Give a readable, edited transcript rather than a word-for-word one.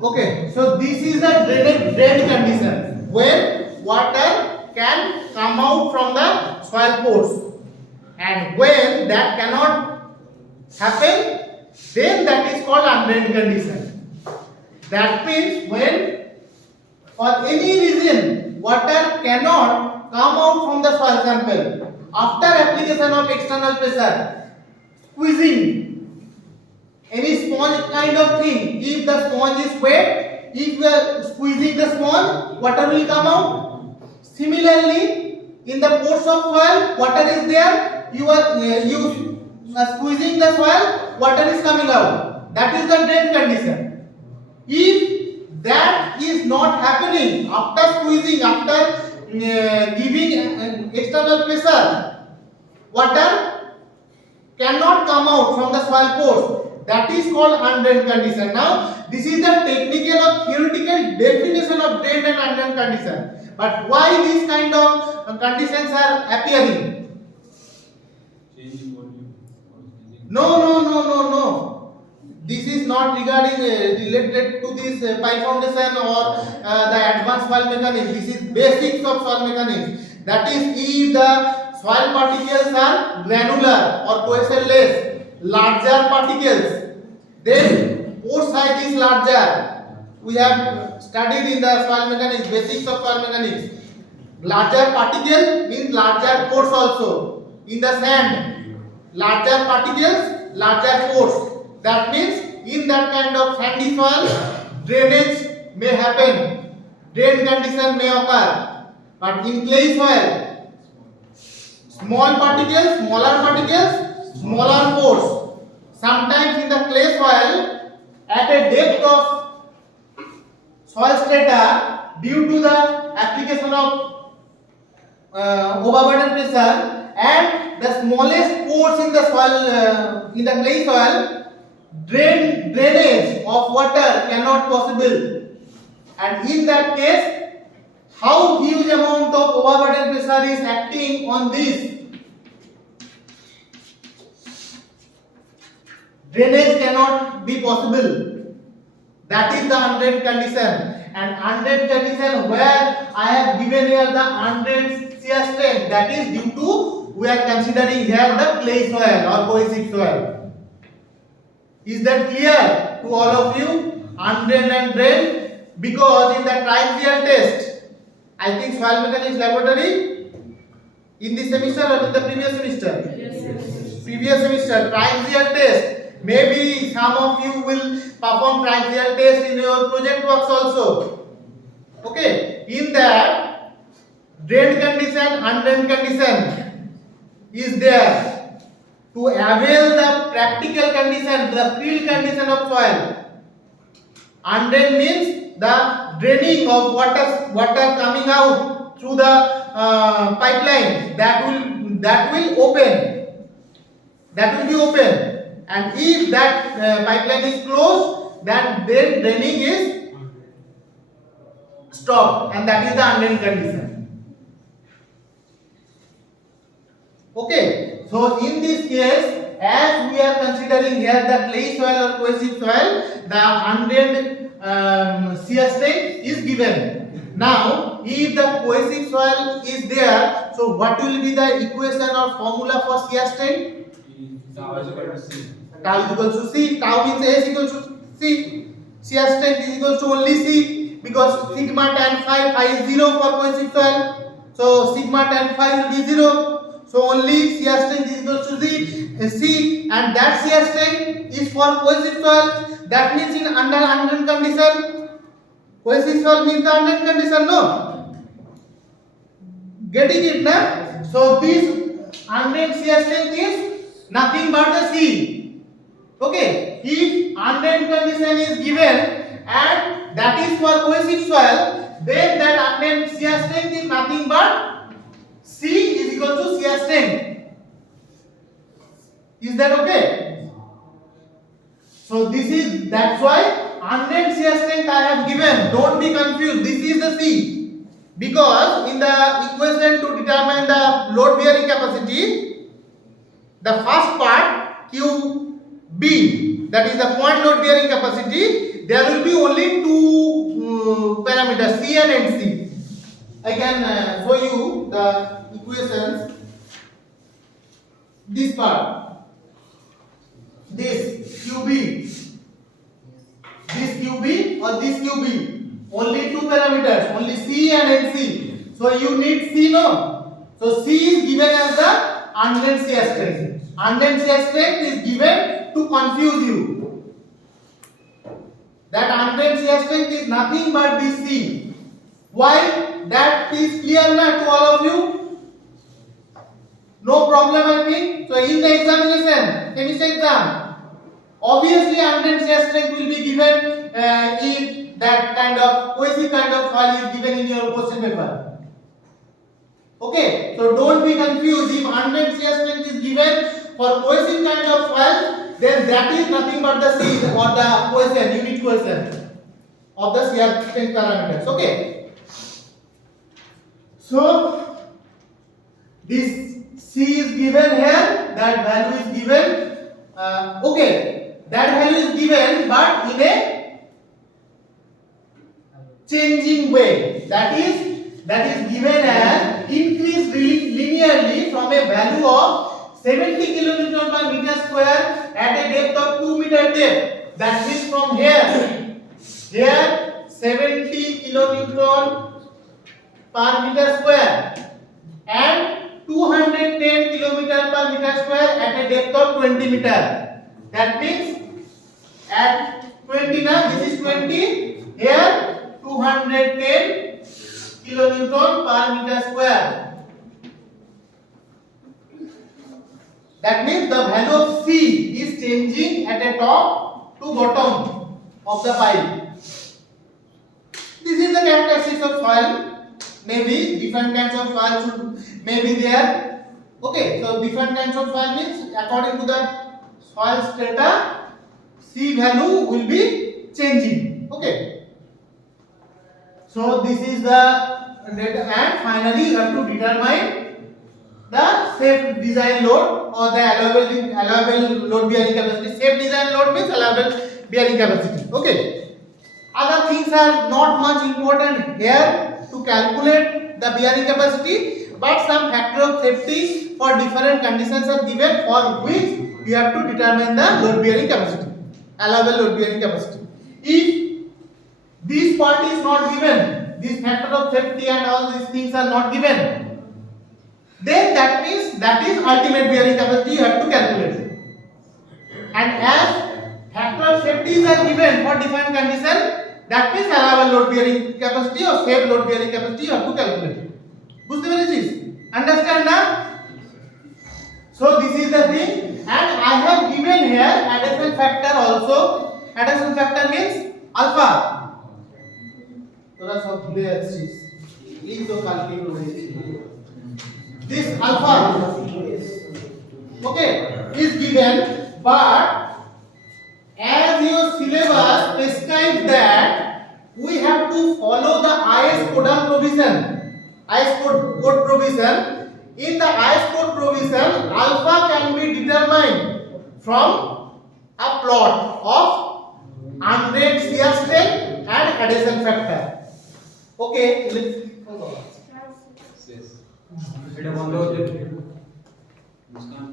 Okay, so this is the drained condition when water can come out from the soil pores, and when that cannot happen, then that is called undrained condition. That means when for any reason water cannot come out from the soil sample after application of external pressure, squeezing any sponge kind of thing, if the sponge is wet, if we are squeezing the sponge, water will come out. Similarly, in the pores of soil, water is there, you are squeezing the soil, water is coming out. That is the drain condition. If that is not happening after squeezing, after giving external pressure, water cannot come out from the soil pores. That is called undrained condition. Now, this is the technical or theoretical definition of drained and undrained condition. But why these kind of conditions are appearing? Changing volume. No. This is not regarding related to this pipe foundation or the advanced soil mechanics. This is basics of soil mechanics. That is, if the soil particles are granular or cohesive, larger particles, then pore size is larger. We have studied in the soil mechanics, basics of soil mechanics. Larger particle means larger pores also. In the sand, larger particles, larger pores. That means in that kind of sandy soil, drainage may happen, drain condition may occur. But in clay soil, smaller particles, smaller pores. Sometimes in the clay soil, at a depth of soil strata, due to the application of overburden pressure and the smallest pores in the soil, in the clay soil, drainage of water cannot possible. And in that case, how huge amount of overburden pressure is acting on this? Drainage cannot be possible. That is the undrained condition. And undrained condition where I have given here the undrained shear strength, that is due to, we are considering here the clay soil or cohesive soil. Is that clear to all of you? Undrained and drained, because in the triaxial test, I think soil mechanics laboratory, in this semester or in the previous semester? Yes. Previous semester, triaxial test. Maybe some of you will perform triaxial test in your project works also. Okay, in that drained condition, undrained condition is there to avail the practical condition, the field condition of soil. Undrained means the draining of water coming out through the pipeline that will open. That will be open. And if that pipeline is closed, then draining is stopped, and that is the undrained condition. Okay, so in this case, as we are considering here the clay soil or cohesive soil, the undrained shear strength is given. Now, if the cohesive soil is there, so what will be the equation or formula for shear strength? Tau is equal to C. Tau means A is equal to C. Shear strength is equal to only C, because sigma tan phi is 0 for cohesive soil. So sigma tan phi will be 0. So only shear strength is equal to C, and that shear strength is for cohesive soil. That means in under undrained condition, cohesive soil means the undrained condition, no? Getting it, na? So this undrained shear strength is nothing but the C. Okay, if undrained condition is given and that is for cohesive soil, then that undrained shear strength is nothing but C is equal to shear strength. Is that okay? So that's why undrained shear strength I have given. Don't be confused. This is the C, because in the equation to determine the load bearing capacity, the first part QB, that is the point load bearing capacity, there will be only two parameters, C and NC. I can show you the equations. This part, this QB, this QB or this QB, only two parameters, only C and NC. So you need C, no? So C is given as the unbent shear strength. Unbent shear strength is given to confuse you. That unbent shear strength is nothing but this C. Why? That is clear now to all of you? No problem, I think. So in the examination, chemistry exam, obviously unbent shear strength will be given if that kind of cohesive kind of soil is given in your question paper. Okay, so don't be confused. If unbent shear strength is given for cohesive kind of soil, then that is nothing but the C or the cohesion, unit cohesion of the shear strength parameters. Okay, so this C is given here, that value is given. Okay, that value is given, but in a changing way. That is given as increased linearly from a value of 70 kilonewton per meter square at a depth of 2 meter depth. That means from here 70 kilonewton per meter square and 210 kilometer per meter square at a depth of 20 meter. That means at 20 now, this is 20, here 210 kilonewton per meter square. That means the value of C is changing at a top to bottom of the pipe. This is the characteristics of soil. Maybe different kinds of soil should may be there. Okay, so different kinds of soil means according to the soil strata, C value will be changing. Okay, so this is the data, and finally you have to determine the safe design load or the allowable load bearing capacity. Safe design load means allowable bearing capacity. Okay, other things are not much important here to calculate the bearing capacity, but some factor of safety for different conditions are given for which you have to determine the load bearing capacity, allowable load bearing capacity. If this part is not given, this factor of safety and all these things are not given, then that means that is ultimate bearing capacity you have to calculate. And as factor of safety are given for different conditions, that means allowable load bearing capacity or safe load bearing capacity you have to calculate. বুঝতে পেরেছিস? Understand now? So this is the thing, and I have given here adhesion factor also. Adhesion factor means alpha. তোরা সব ভুলে যাচ্ছিস, এই তো কালকে রয়েছে। This alpha, okay, is given, but as your syllabus prescribes that we have to follow the IS codal provision. IS code provision. In the IS code provision, alpha can be determined from a plot of unbent shear strength and adhesion factor. Okay, let's এটা বন্ধ হচ্ছে মুস্কান